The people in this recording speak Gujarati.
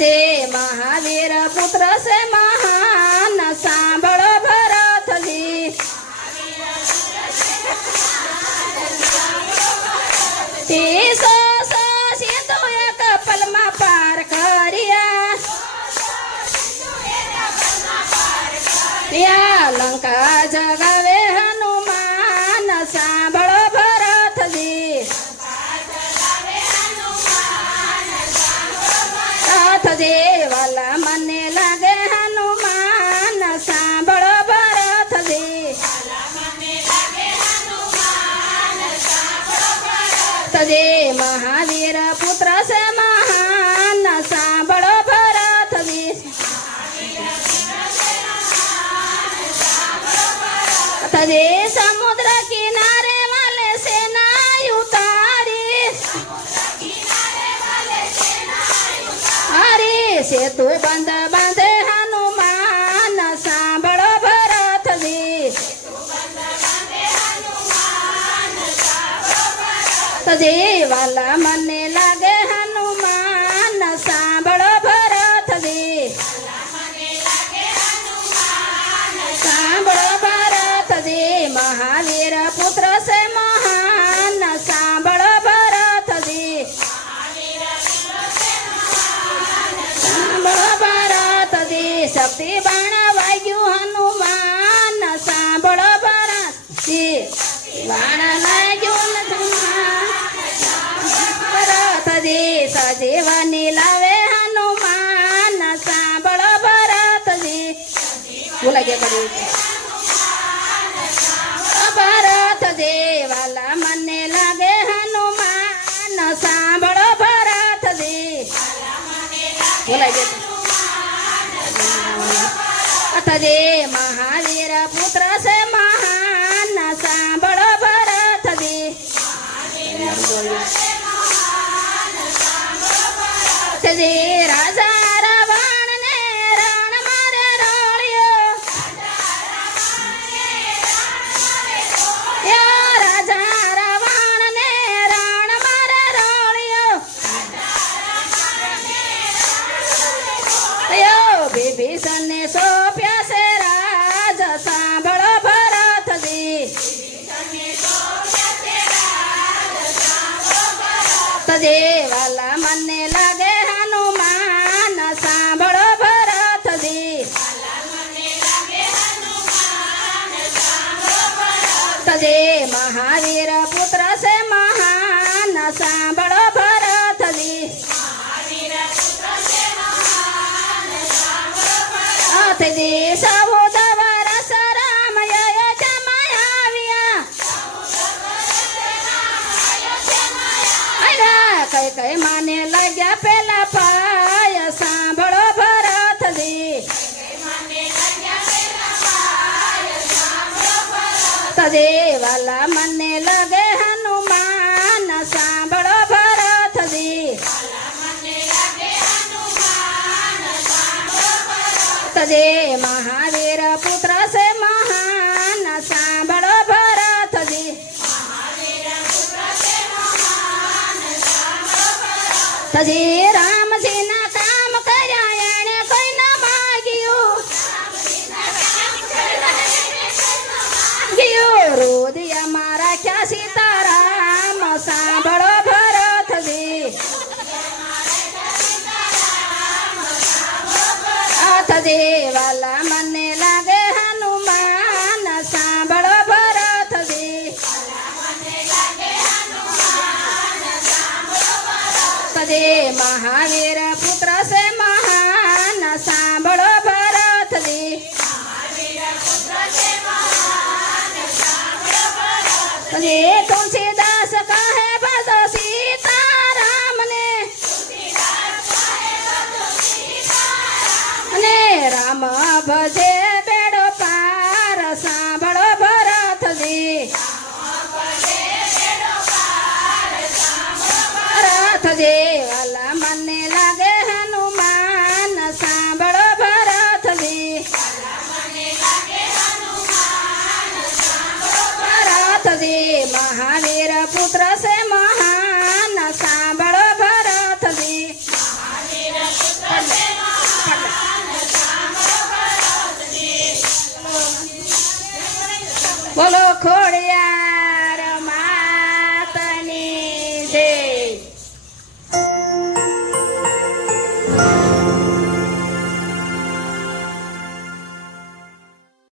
ભરતજી મહાવીર પુત્ર છે સેતુ બંધ બાંધે હનુમાન સાંભળો ભરતજી તજી વાલા મને ભરતજી શક્તિ બાણ વાગ્યું હનુમાન, સાંભળો ભરતજી બાણ લાગ્યું ભરતજી સજીવની લાવે હનુમાન, સાંભળો ભરતજી બોલા ગયા કરી? ભરત દેવાલા મને લાગે હનુમાન, સાંભળો ભરત દે બોલાય અથજે મહાવીર પુત્ર છે મહાન, સાંભળો ભરત દે. અથજે રાજા રાવણ ને રણ મારે રોળ્યો. રાજા રાવણ ને રણ મારે રોળ્યો. યો ને સોંપ્યા તજે મહાવીર પુત્ર છે મહાન. સાંભળો ભરતજી અથજી સહોદવર ભજે બેડો પાર, સાંભળો ભરતજી ભરતજી વાલા મને લાગે હનુમાન, સાંભળો ભરતજી ભરતજી મહાવીર પુત્ર છે